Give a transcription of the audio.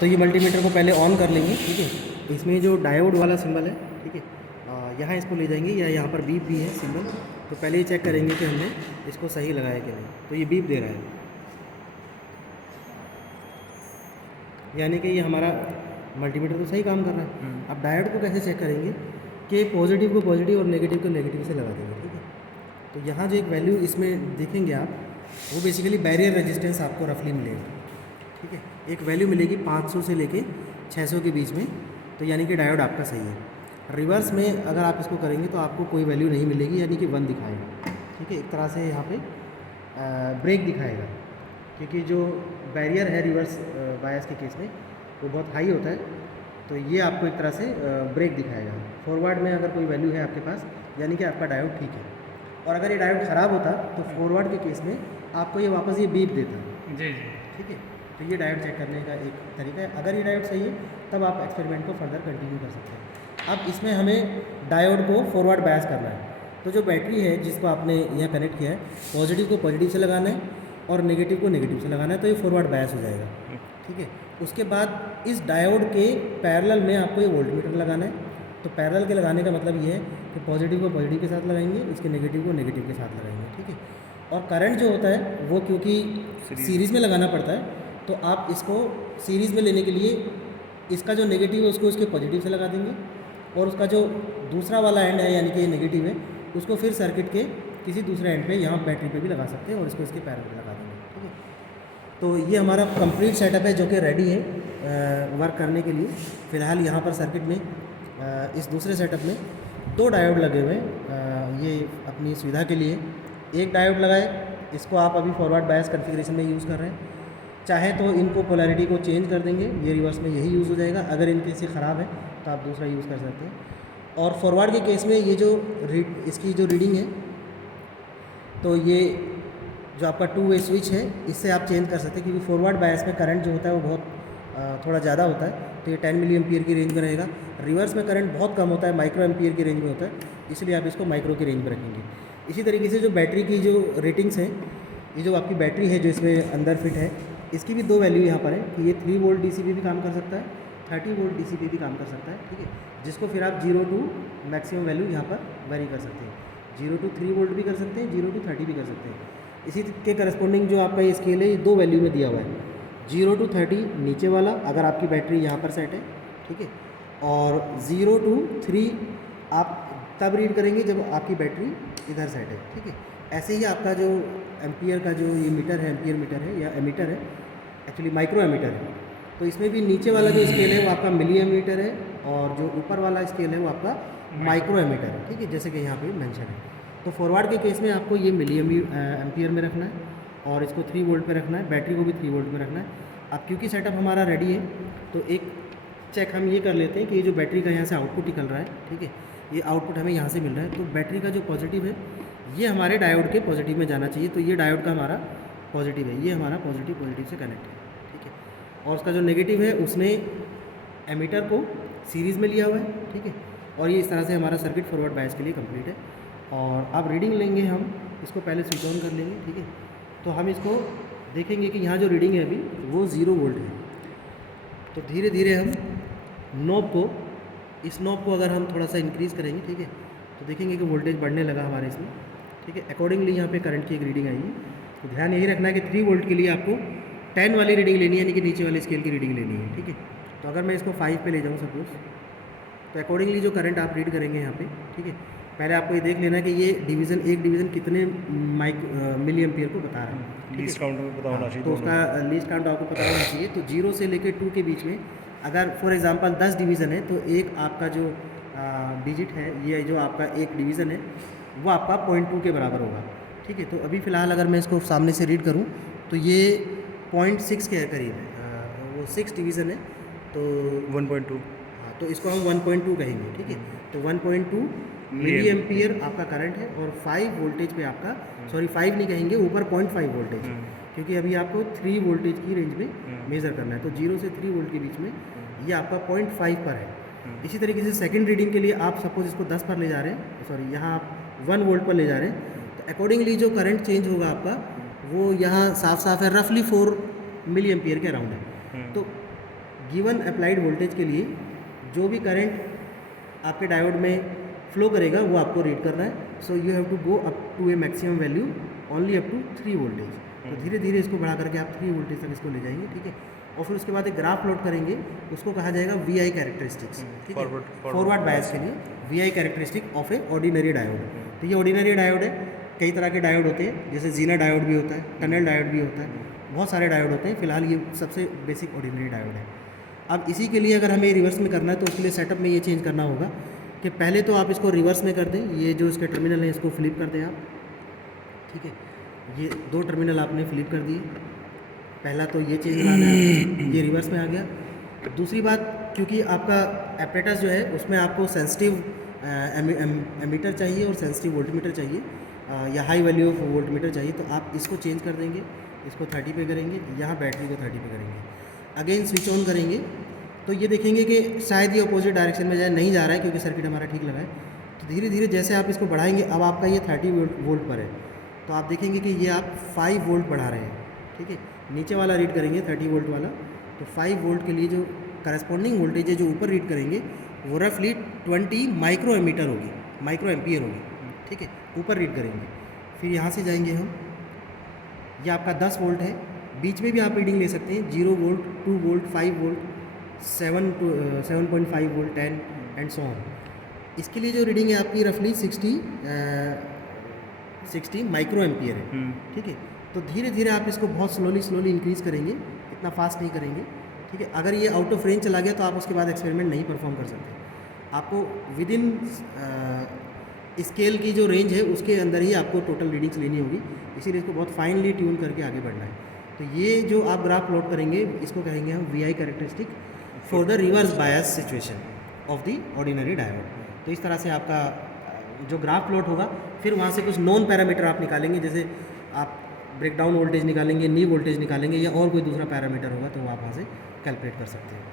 तो ये मल्टीमीटर को पहले ऑन कर लेंगे, ठीक है। इसमें जो डायोड वाला सिंबल है, ठीक है, यहाँ इसको ले जाएंगे या यहाँ पर बीप भी है सिंबल, तो पहले ही चेक करेंगे कि हमने इसको सही लगाया कि नहीं। तो ये बीप दे रहा है, यानी कि ये हमारा मल्टीमीटर तो सही काम कर रहा है। अब डायोड को कैसे चेक करेंगे कि पॉजिटिव को पॉजिटिव और नेगेटिव को नेगेटिव से लगा देंगे, ठीक है। तो यहाँ जो एक वैल्यू इसमें देखेंगे आप, वो बेसिकली बैरियर रेजिस्टेंस आपको रफली मिलेगा, ठीक है। एक वैल्यू मिलेगी 500 से लेके 600 के बीच में, तो यानी कि डायोड आपका सही है। रिवर्स में अगर आप इसको करेंगे तो आपको कोई वैल्यू नहीं मिलेगी, यानी कि 1 दिखाएगा, ठीक है। एक तरह से यहाँ पे ब्रेक दिखाएगा, क्योंकि जो बैरियर है रिवर्स बायस के केस में वो बहुत हाई होता है, तो ये आपको एक तरह से ब्रेक दिखाएगा। फॉरवर्ड में अगर कोई वैल्यू है आपके पास, यानी कि आपका डायोड ठीक है। और अगर ये डायोड ख़राब होता तो फॉरवर्ड के केस में आपको ये वापस ये बीप देता, जी। ठीक है। तो ये डायोड चेक करने का एक तरीका है। अगर ये डायोड सही है तब आप एक्सपेरिमेंट को फर्दर कंटिन्यू कर सकते हैं। अब इसमें हमें डायोड को फॉरवर्ड बायस करना है। तो जो बैटरी है जिसको आपने यहाँ कनेक्ट किया है, पॉजिटिव को पॉजिटिव से लगाना है और नेगेटिव को नेगेटिव से लगाना है, तो ये फॉरवर्ड बायस हो जाएगा, ठीक है। उसके बाद इस डायोड के पैरेलल में आपको ये वोल्टमीटर लगाना है। तो पैरेलल के लगाने का मतलब ये है कि पॉजिटिव को पॉजिटिव के साथ लगाएंगे, इसके नेगेटिव को नेगेटिव के साथ लगाएंगे, ठीक है। और करंट जो होता है वो क्योंकि सीरीज़ में लगाना पड़ता है, तो आप इसको सीरीज़ में लेने के लिए इसका जो नेगेटिव है उसको इसके पॉजिटिव से लगा देंगे, और उसका जो दूसरा वाला एंड है यानी कि ये नेगेटिव है उसको फिर सर्किट के किसी दूसरे एंड पे यहाँ बैटरी पे भी लगा सकते हैं और इसको इसके पैरेलल में लगा देंगे, ठीक है। तो ये हमारा कंप्लीट सेटअप है जो कि रेडी है वर्क करने के लिए। फ़िलहाल यहाँ पर सर्किट में इस दूसरे सेटअप में 2 डायोड लगे हुए हैं, ये अपनी सुविधा के लिए। एक डायोड लगाए, इसको आप अभी फॉरवर्ड बायस कॉन्फ़िगरेशन में यूज़ कर रहे हैं। चाहे तो इनको पोलैरिटी को चेंज कर देंगे, ये रिवर्स में यही यूज़ हो जाएगा। अगर इनके से ख़राब है तो आप दूसरा यूज़ कर सकते हैं। और फॉरवर्ड के केस में ये जो इसकी जो रीडिंग है, तो ये जो आपका 2 वे स्विच है इससे आप चेंज कर सकते हैं, क्योंकि फॉरवर्ड बायस में करंट जो होता है वो बहुत थोड़ा ज़्यादा होता है, तो ये 10 मिली एम्पियर की रेंज में रहेगा। रिवर्स में करंट बहुत कम होता है, माइक्रो एम्पियर की रेंज में होता है, इसलिए आप इसको माइक्रो की रेंज में रखेंगे। इसी तरीके से जो बैटरी की जो रेटिंग्स हैं, ये जो आपकी बैटरी है जो इसमें अंदर फिट है, इसकी भी 2 वैल्यू यहाँ पर है कि ये 3 वोल्ट डीसी पे भी काम कर सकता है, 30 वोल्ट डीसी पे भी काम कर सकता है, ठीक है। जिसको फिर आप 0 टू मैक्सिमम वैल्यू यहाँ पर वेरी कर सकते हैं। 0 टू 3 वोल्ट भी कर सकते हैं, 0 टू 30 भी कर सकते हैं। इसी के करस्पॉन्डिंग जो आपका ये स्केल है, ये 2 वैल्यू में दिया हुआ है। 0 टू 30 नीचे वाला अगर आपकी बैटरी यहाँ पर सेट है, ठीक है, और 0 टू 3 आप तब रीड करेंगे जब आपकी बैटरी इधर सेट है, ठीक है। ऐसे ही आपका जो एम्पियर का जो ये मीटर है, एम्पियर मीटर है या एमीटर है, एक्चुअली माइक्रो एमीटर है, तो इसमें भी नीचे वाला जो स्केल है वो आपका मिली एमीटर है, और जो ऊपर वाला स्केल है वो आपका माइक्रो एमीटर है, ठीक है, जैसे कि यहाँ पे मेंशन है। तो फॉरवर्ड के केस में आपको ये मिली एम्पियर में रखना है और इसको 3 वोल्ट पे रखना है, बैटरी को भी 3 वोल्ट में रखना है। अब क्योंकि सेटअप हमारा रेडी है, तो एक चेक हम ये कर लेते हैं कि ये जो बैटरी का यहाँ से आउटपुट निकल रहा है, ठीक है, ये आउटपुट हमें यहाँ से मिल रहा है, तो बैटरी का जो पॉजिटिव है ये हमारे डायोड के पॉजिटिव में जाना चाहिए। तो ये डायोड का हमारा पॉजिटिव है, ये हमारा पॉजिटिव से कनेक्ट है, ठीक है। और उसका जो नेगेटिव है उसने एमीटर को सीरीज़ में लिया हुआ है, ठीक है। और ये इस तरह से हमारा सर्किट फॉरवर्ड बायस के लिए कंप्लीट है। और अब रीडिंग लेंगे हम, इसको पहले स्विच ऑन कर लेंगे, ठीक है। तो हम इसको देखेंगे कि यहाँ जो रीडिंग है अभी वो 0 वोल्ट है। तो धीरे धीरे हम इस नॉब को अगर हम थोड़ा सा इंक्रीज़ करेंगे, ठीक है, तो देखेंगे कि वोल्टेज बढ़ने लगा हमारे इसमें, ठीक है। अकॉर्डिंगली यहाँ पे करंट की एक रीडिंग आएगी। तो ध्यान यही रखना है कि 3 वोल्ट के लिए आपको 10 वाली रीडिंग लेनी है, यानी कि नीचे वाले स्केल की रीडिंग लेनी है, ठीक है। तो अगर मैं इसको 5 पे ले जाऊँ सपोज, तो अकॉर्डिंगली जो करंट आप रीड करेंगे यहाँ पे, ठीक है, पहले आपको ये देख लेना है कि ये एक डिवीज़न कितने मिली एम्पियर को बता रहा है, लीस्ट काउंट में पता होना चाहिए, तो उसका लीस्ट काउंट आपको पता होना चाहिए। तो 0 से लेकर 2 के बीच में अगर फॉर एग्जांपल 10 डिवीज़न है, तो एक आपका जो डिजिट है, ये जो आपका एक डिवीज़न है वो आपका 0.2 के बराबर होगा, ठीक है। तो अभी फ़िलहाल अगर मैं इसको सामने से रीड करूँ तो ये 0.6 के करीब है, वो 6 डिवीज़न है, तो 1.2, हाँ, तो इसको हम 1.2 कहेंगे, ठीक है। तो 1.2 मिली एम्पियर आपका करंट है, और 5 वोल्टेज पे आपका, सॉरी 5 नहीं कहेंगे, ऊपर 0.5 वोल्टेज, क्योंकि अभी आपको 3 वोल्टेज की रेंज में मेज़र करना है। तो 0 से 3 वोल्ट के बीच में ये आपका 0.5 पर है। इसी तरीके से सेकंड रीडिंग के लिए आप सपोज इसको 10 पर ले जा रहे हैं, सॉरी यहाँ आप 1 वोल्ट पर ले जा रहे हैं, तो अकॉर्डिंगली जो करंट चेंज होगा आपका वो यहाँ साफ साफ है, रफली 4 मिली एम्पियर के अराउंड है। तो गिवन अप्लाइड वोल्टेज के लिए जो भी करंट आपके डायोड में फ्लो करेगा वो आपको रीड करना है. So you have to go up to a maximum value only up to 3 voltage. तो धीरे धीरे इसको बढ़ा करके आप 3 वोल्टेज तक इसको ले जाएंगे. ठीक है. और फिर उसके बाद एक ग्राफ प्लॉट करेंगे, उसको कहा जाएगा VI कैरेक्टरिस्टिक्स. ठीक है. फॉरवर्ड बायस के लिए VI characteristic of A ordinary diode. तो ये ऑर्डिनरी डायोड है. कई तरह के डायोड होते हैं, जैसे जीना डायोड भी होता है, टनल डायोड भी होता है, बहुत सारे डायोड होते हैं. फिलहाल ये सबसे बेसिक ऑर्डिनरी डायोड है. अब इसी के लिए अगर हमें रिवर्स में करना है तो उसके लिए सेटअप में ये चेंज करना होगा कि पहले तो आप इसको रिवर्स में कर दें. ये जो इसके टर्मिनल है इसको फ्लिप कर दें आप. ठीक है. ये 2 टर्मिनल आपने फ्लिप कर दिए. पहला तो ये चेंज लाना है, ये रिवर्स में आ गया. दूसरी बात, क्योंकि आपका एपरेटस जो है उसमें आपको सेंसिटिव एमीटर चाहिए और सेंसिटिव वोल्टमीटर चाहिए, या हाई वैल्यू ऑफ वोल्टमीटर चाहिए. तो आप इसको चेंज कर देंगे, इसको 30 पे करेंगे, यहाँ बैटरी को 30 पे करेंगे. अगेन स्विच ऑन करेंगे तो ये देखेंगे कि शायद ये अपोजिट डायरेक्शन में जाए, नहीं जा रहा है क्योंकि सर्किट हमारा ठीक लगा है. तो धीरे धीरे जैसे आप इसको बढ़ाएंगे, अब आपका ये 30 वोल्ट पर है, तो आप देखेंगे कि ये आप 5 वोल्ट बढ़ा रहे हैं. ठीक है. नीचे वाला रीड करेंगे 30 वोल्ट वाला, तो 5 वोल्ट के लिए जो करस्पॉन्डिंग वोल्टेज है जो ऊपर रीड करेंगे वो रफली 20 माइक्रो एमीटर होगी, माइक्रो एम्पियर होगी. ठीक है. ऊपर रीड करेंगे. फिर यहाँ से जाएंगे हम, ये आपका 10 वोल्ट है. बीच में भी आप रीडिंग ले सकते हैं, 0 volt, 2 volt, 5 volt, 7.5 volt, 10 and so on. इसके लिए जो रीडिंग है आपकी रफली 60 माइक्रो एम्पियर है. ठीक है. तो धीरे धीरे आप इसको बहुत स्लोली इंक्रीज़ करेंगे, इतना फास्ट नहीं करेंगे. ठीक है. अगर ये आउट ऑफ रेंज चला गया तो आप उसके बाद एक्सपेरिमेंट नहीं परफॉर्म कर सकते. आपको विद इन स्केल की जो रेंज है उसके अंदर ही आपको टोटल रीडिंग्स लेनी होगी. इसीलिए इसको बहुत फाइनली ट्यून करके आगे बढ़ना है. तो ये जो आप ग्राफ प्लॉट करेंगे इसको कहेंगे हम VI characteristic for the reverse bias situation of the ordinary diode. तो इस तरह से आपका जो ग्राफ प्लॉट होगा, फिर वहाँ से कुछ नॉन पैरामीटर आप निकालेंगे, जैसे आप ब्रेकडाउन वोल्टेज निकालेंगे, नी वोल्टेज निकालेंगे, या और कोई दूसरा पैरामीटर होगा तो वो आप वहाँ से कैलकुलेट कर सकते हैं.